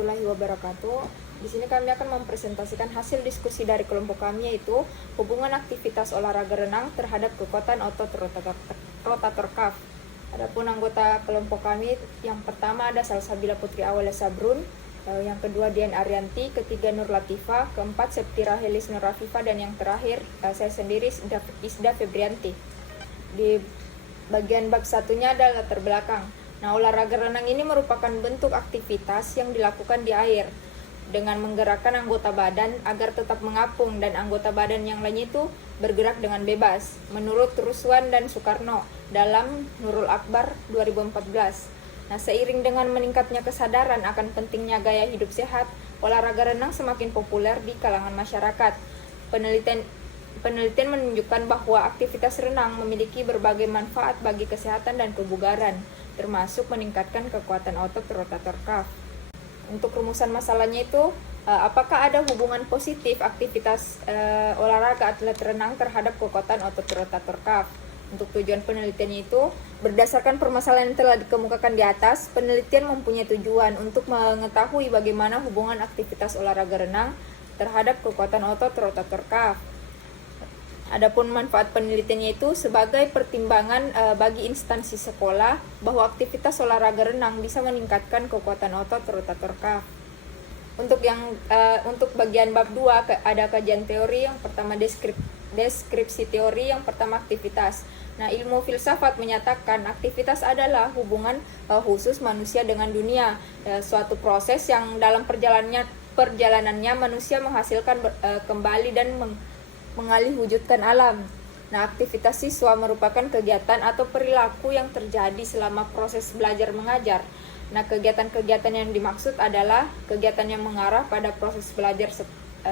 warahmatullahi wabarakatuh. Di sini kami akan mempresentasikan hasil diskusi dari kelompok kami, yaitu hubungan aktivitas olahraga renang terhadap kekuatan otot rotator cuff. Adapun anggota kelompok kami, yang pertama ada Salsabila Putri Awalya Sabrun, yang kedua Dian Arianti, ketiga Nur Latifah, keempat Septi Rahelis Nur Afifah, dan yang terakhir saya sendiri Isda Febrianti. Di bagian bab satunya ada latar belakang. Nah, olahraga renang ini merupakan bentuk aktivitas yang dilakukan di air dengan menggerakkan anggota badan agar tetap mengapung dan anggota badan yang lainnya itu bergerak dengan bebas. Menurut Ruswan dan Soekarno dalam Nurul Akbar 2014. Nah, seiring dengan meningkatnya kesadaran akan pentingnya gaya hidup sehat, olahraga renang semakin populer di kalangan masyarakat. Penelitian menunjukkan bahwa aktivitas renang memiliki berbagai manfaat bagi kesehatan dan kebugaran, termasuk meningkatkan kekuatan otot rotator cuff. Untuk rumusan masalahnya itu, apakah ada hubungan positif aktivitas olahraga atlet renang terhadap kekuatan otot rotator cuff? Untuk tujuan penelitiannya itu, berdasarkan permasalahan yang telah dikemukakan di atas, penelitian mempunyai tujuan untuk mengetahui bagaimana hubungan aktivitas olahraga renang terhadap kekuatan otot rotator cuff. Adapun manfaat penelitiannya itu sebagai pertimbangan bagi instansi sekolah bahwa aktivitas olahraga renang bisa meningkatkan kekuatan otot rotator cuff. Untuk bagian bab 2 ada kajian teori, yang pertama deskripsi teori, yang pertama aktivitas. Nah, ilmu filsafat menyatakan aktivitas adalah hubungan khusus manusia dengan dunia, suatu proses yang dalam perjalanannya manusia menghasilkan kembali dan mengalih wujudkan alam. Nah, aktivitas siswa merupakan kegiatan atau perilaku yang terjadi selama proses belajar mengajar. Nah, kegiatan-kegiatan yang dimaksud adalah kegiatan yang mengarah pada proses belajar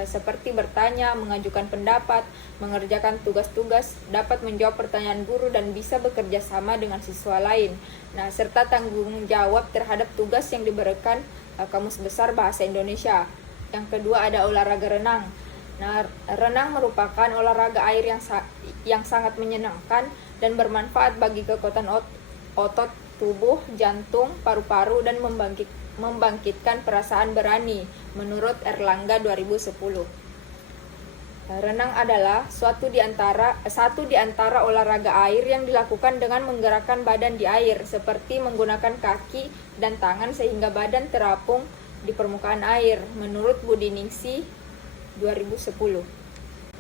seperti bertanya, mengajukan pendapat, mengerjakan tugas-tugas, dapat menjawab pertanyaan guru dan bisa bekerja sama dengan siswa lain. Nah, serta tanggung jawab terhadap tugas yang diberikan Kamus Besar Bahasa Indonesia. Yang kedua ada olahraga renang. Nah, renang merupakan olahraga air yang sangat menyenangkan dan bermanfaat bagi kekuatan otot tubuh, jantung, paru-paru, dan membangkitkan perasaan berani, menurut Erlangga 2010. Renang adalah satu di antara olahraga air yang dilakukan dengan menggerakkan badan di air, seperti menggunakan kaki dan tangan sehingga badan terapung di permukaan air, menurut Budi Ningsih 2010.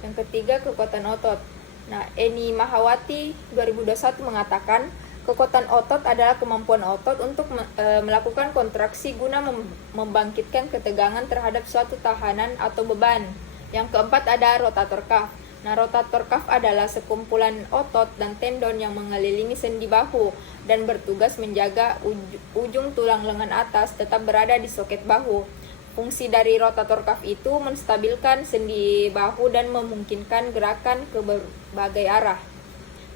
Yang ketiga, kekuatan otot. Nah, Eni Mahawati 2021 mengatakan, kekuatan otot adalah kemampuan otot untuk melakukan kontraksi guna membangkitkan ketegangan terhadap suatu tahanan atau beban. Yang keempat ada rotator cuff. Nah, rotator cuff adalah sekumpulan otot dan tendon yang mengelilingi sendi bahu dan bertugas menjaga ujung tulang lengan atas tetap berada di soket bahu. Fungsi dari rotator cuff itu menstabilkan sendi bahu dan memungkinkan gerakan ke berbagai arah.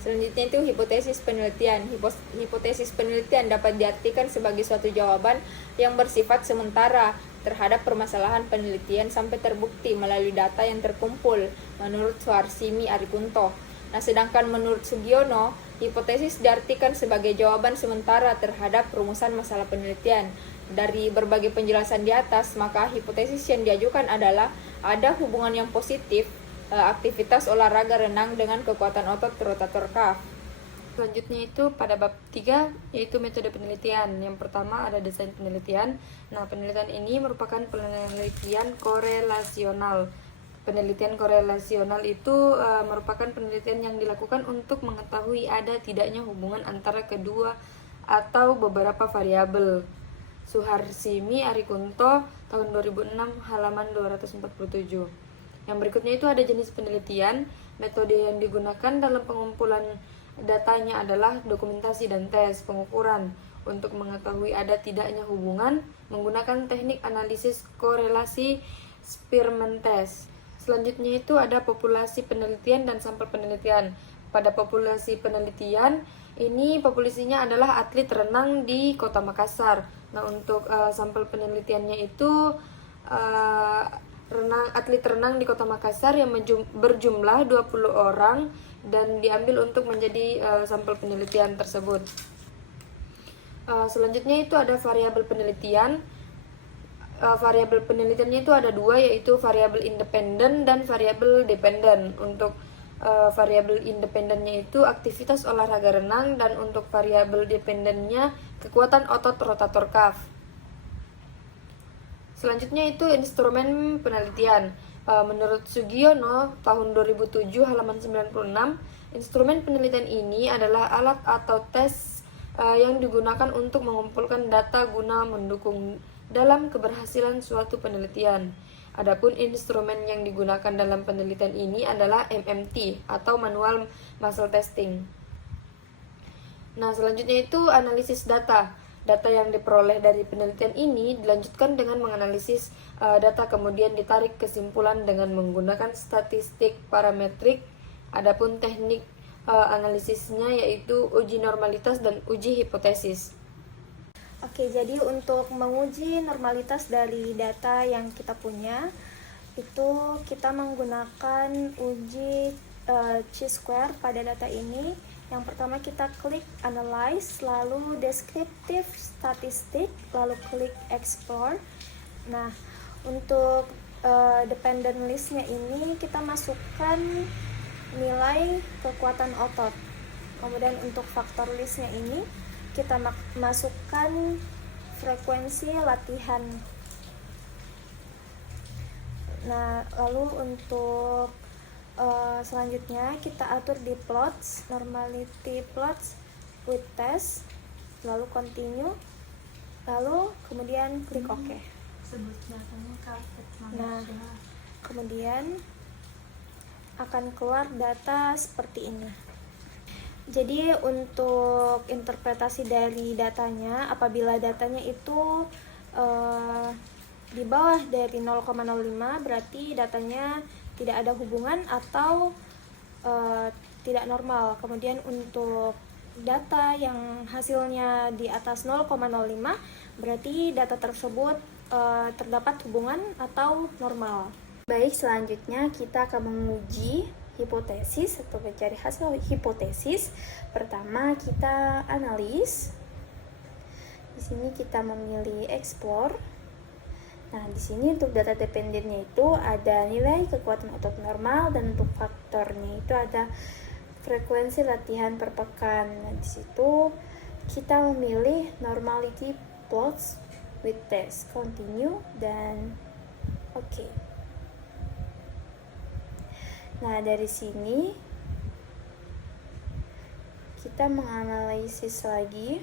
Selanjutnya itu hipotesis penelitian. Hipotesis penelitian dapat diartikan sebagai suatu jawaban yang bersifat sementara terhadap permasalahan penelitian sampai terbukti melalui data yang terkumpul, menurut Suharsimi Arikunto. Nah, sedangkan menurut Sugiono, hipotesis diartikan sebagai jawaban sementara terhadap rumusan masalah penelitian. Dari berbagai penjelasan di atas, maka hipotesis yang diajukan adalah ada hubungan yang positif aktivitas olahraga renang dengan kekuatan otot rotator cuff. Selanjutnya itu pada bab 3, yaitu metode penelitian. Yang pertama ada desain penelitian. Nah, penelitian ini merupakan penelitian korelasional. Penelitian korelasional itu merupakan penelitian yang dilakukan untuk mengetahui ada tidaknya hubungan antara kedua atau beberapa variabel. Suharsimi Arikunto tahun 2006 halaman 247. Yang berikutnya itu ada jenis penelitian. Metode yang digunakan dalam pengumpulan datanya adalah dokumentasi dan tes pengukuran. Untuk mengetahui ada tidaknya hubungan, menggunakan teknik analisis korelasi Spearman test. Selanjutnya itu ada populasi penelitian dan sampel penelitian. Pada populasi penelitian, ini populasinya adalah atlet renang di Kota Makassar. Nah, untuk sampel penelitiannya itu atlet renang di Kota Makassar yang berjumlah 20 orang dan diambil untuk menjadi sampel penelitian tersebut. Selanjutnya itu ada variabel penelitian. variabel penelitiannya itu ada dua, yaitu variabel independen dan variabel dependen. Untuk variabel independennya itu aktivitas olahraga renang, dan untuk variabel dependennya kekuatan otot rotator cuff. Selanjutnya itu instrumen penelitian. Menurut Sugiono tahun 2007 halaman 96, instrumen penelitian ini adalah alat atau tes yang digunakan untuk mengumpulkan data guna mendukung dalam keberhasilan suatu penelitian. Adapun instrumen yang digunakan dalam penelitian ini adalah MMT atau manual muscle testing. Nah, selanjutnya itu analisis data. Data yang diperoleh dari penelitian ini dilanjutkan dengan menganalisis data, kemudian ditarik kesimpulan dengan menggunakan statistik parametrik. Adapun teknik analisisnya yaitu uji normalitas dan uji hipotesis. Oke, jadi untuk menguji normalitas dari data yang kita punya, itu kita menggunakan uji chi-square pada data ini. Yang pertama kita klik analyze, lalu descriptive statistic, lalu klik explore. Nah, untuk dependent listnya ini kita masukkan nilai kekuatan otot. Kemudian untuk faktor listnya ini kita masukkan frekuensi latihan. Nah, lalu untuk selanjutnya kita atur di plots, normality plots with test, lalu continue, lalu kemudian klik OK. Nah, kemudian akan keluar data seperti ini. Jadi untuk interpretasi dari datanya, apabila datanya itu di bawah dari 0,05 berarti datanya tidak ada hubungan atau tidak normal. Kemudian untuk data yang hasilnya di atas 0,05 berarti data tersebut terdapat hubungan atau normal. Baik, selanjutnya kita akan menguji hipotesis atau mencari hasil hipotesis. Pertama kita analis. Di sini kita memilih explore. Nah, di sini untuk data dependennya itu ada nilai kekuatan otot normal, dan untuk faktornya itu ada frekuensi latihan per pekan. Nah, di situ kita memilih normality plots with test, continue, dan OK. Nah, dari sini kita menganalisis lagi,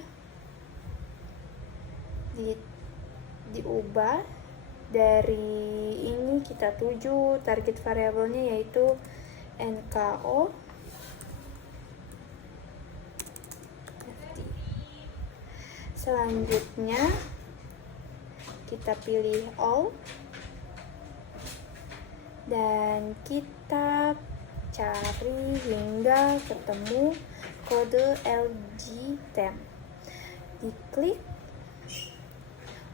diubah. Dari ini kita tuju target variabelnya yaitu NKO. Selanjutnya kita pilih all dan kita cari hingga ketemu kode LG10. Diklik.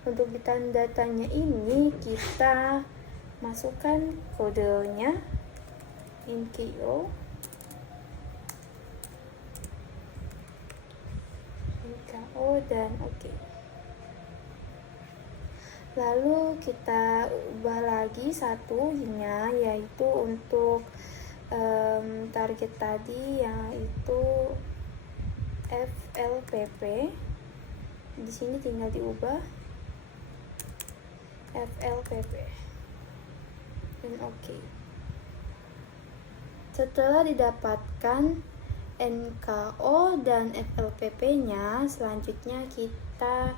Untuk datanya ini kita masukkan kodenya NKO, dan OK. Lalu kita ubah lagi satunya, yaitu untuk target tadi yaitu FLPP. Di sini tinggal diubah FLPP dan OK. Setelah didapatkan NKO dan FLPP-nya, selanjutnya kita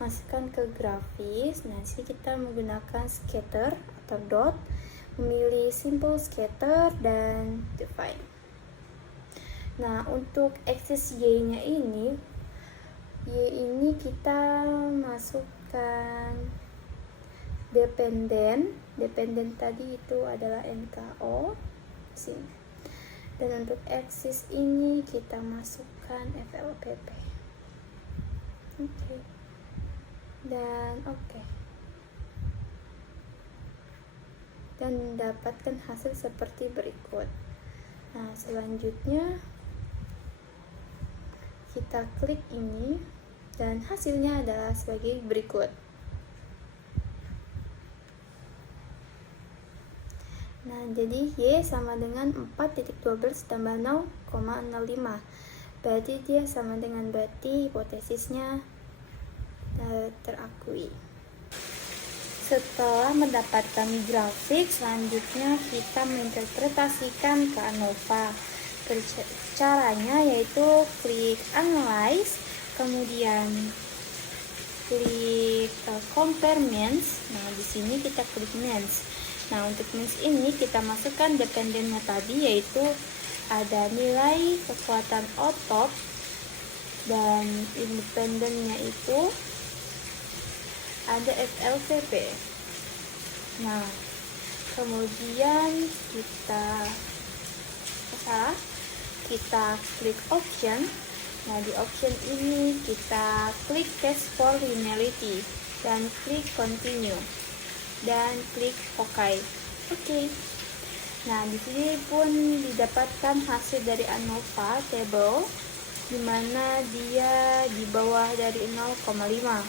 masukkan ke grafis. Nah, sini kita menggunakan scatter atau dot, memilih simple scatter dan define. Nah, untuk aksis Y-nya ini, kita masukkan dependen tadi itu adalah NKO sini, dan untuk aksis ini kita masukkan FLPP. Oke. Dan OK, dan mendapatkan hasil seperti berikut. Nah, selanjutnya kita klik ini dan hasilnya adalah sebagai berikut. Nah, jadi Y sama dengan 4.12 tambah 0,05. Berarti dia sama dengan, berarti hipotesisnya terakui. Setelah mendapatkan grafik, selanjutnya kita menginterpretasikan ke ANOVA. Caranya yaitu klik Analyze, kemudian klik Compare Means. Nah, di sini kita klik Means. Nah, untuk means ini kita masukkan dependennya tadi, yaitu ada nilai kekuatan otot, dan independennya itu ada FLVP. Nah, kemudian kita klik option. Nah, di option ini kita klik test for linearity dan klik continue dan klik OK. Nah, di sini pun didapatkan hasil dari ANOVA table, di mana dia di bawah dari 0,5.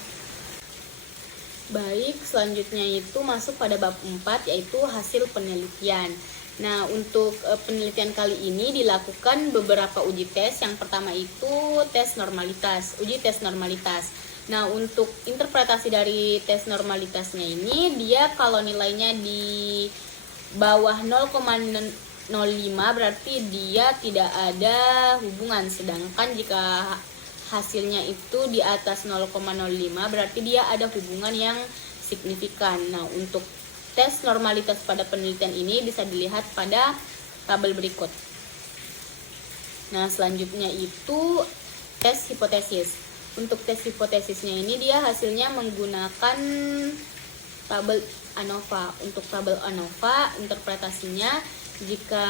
Baik, selanjutnya itu masuk pada bab 4, yaitu hasil penelitian. Nah, untuk penelitian kali ini dilakukan beberapa uji tes. Yang pertama itu tes normalitas, uji tes normalitas. Nah, untuk interpretasi dari tes normalitasnya ini, dia kalau nilainya di bawah 0,05 berarti dia tidak ada hubungan. Sedangkan jika hasilnya itu di atas 0,05 berarti dia ada hubungan yang signifikan. Nah, untuk tes normalitas pada penelitian ini bisa dilihat pada tabel berikut. Nah, selanjutnya itu tes hipotesis. Untuk tes hipotesisnya ini dia hasilnya menggunakan tabel ANOVA. Untuk tabel ANOVA, interpretasinya jika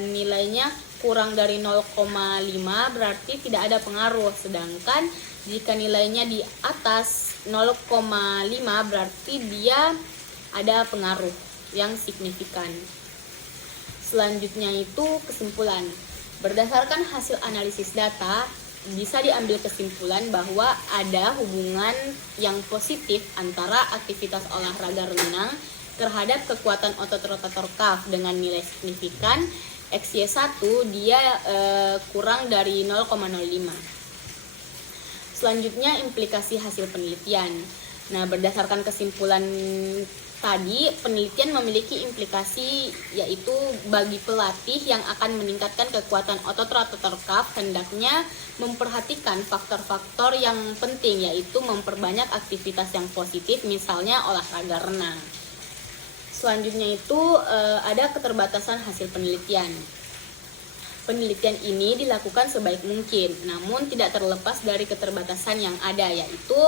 nilainya kurang dari 0,5 berarti tidak ada pengaruh. Sedangkan jika nilainya di atas 0,5 berarti dia ada pengaruh yang signifikan. Selanjutnya itu kesimpulan. Berdasarkan hasil analisis data, bisa diambil kesimpulan bahwa ada hubungan yang positif antara aktivitas olahraga renang terhadap kekuatan otot rotator cuff dengan nilai signifikan XY1 dia kurang dari 0,05. Selanjutnya implikasi hasil penelitian. Nah, berdasarkan kesimpulan tadi, penelitian memiliki implikasi, yaitu bagi pelatih yang akan meningkatkan kekuatan otot rotator cuff hendaknya memperhatikan faktor-faktor yang penting, yaitu memperbanyak aktivitas yang positif, misalnya olahraga renang. Selanjutnya itu ada keterbatasan hasil penelitian. Penelitian ini dilakukan sebaik mungkin, namun tidak terlepas dari keterbatasan yang ada, yaitu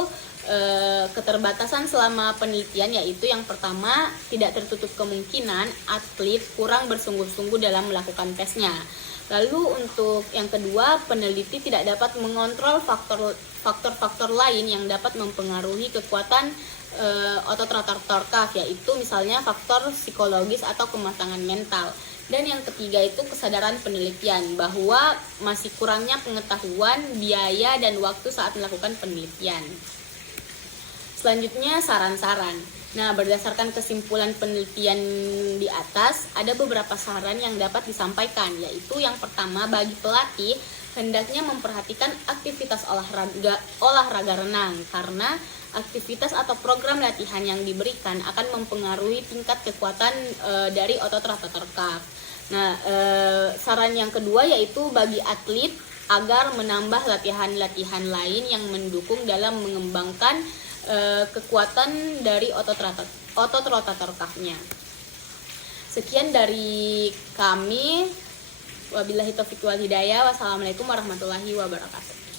keterbatasan selama penelitian, yaitu yang pertama, tidak tertutup kemungkinan atlet kurang bersungguh-sungguh dalam melakukan tesnya. Lalu untuk yang kedua, peneliti tidak dapat mengontrol faktor-faktor lain yang dapat mempengaruhi kekuatan otot rotator cuff, yaitu misalnya faktor psikologis atau kematangan mental. Dan yang ketiga itu kesadaran penelitian, bahwa masih kurangnya pengetahuan, biaya, dan waktu saat melakukan penelitian. Selanjutnya saran-saran. Nah, berdasarkan kesimpulan penelitian di atas, ada beberapa saran yang dapat disampaikan, yaitu yang pertama, bagi pelatih hendaknya memperhatikan aktivitas olahraga renang, karena aktivitas atau program latihan yang diberikan akan mempengaruhi tingkat kekuatan dari otot rotator cuff. Nah, saran yang kedua yaitu bagi atlet agar menambah latihan-latihan lain yang mendukung dalam mengembangkan kekuatan dari otot rotator cuff-nya. Sekian dari kami. Wabillahi taufiq wal hidayah. Wassalamualaikum warahmatullahi wabarakatuh.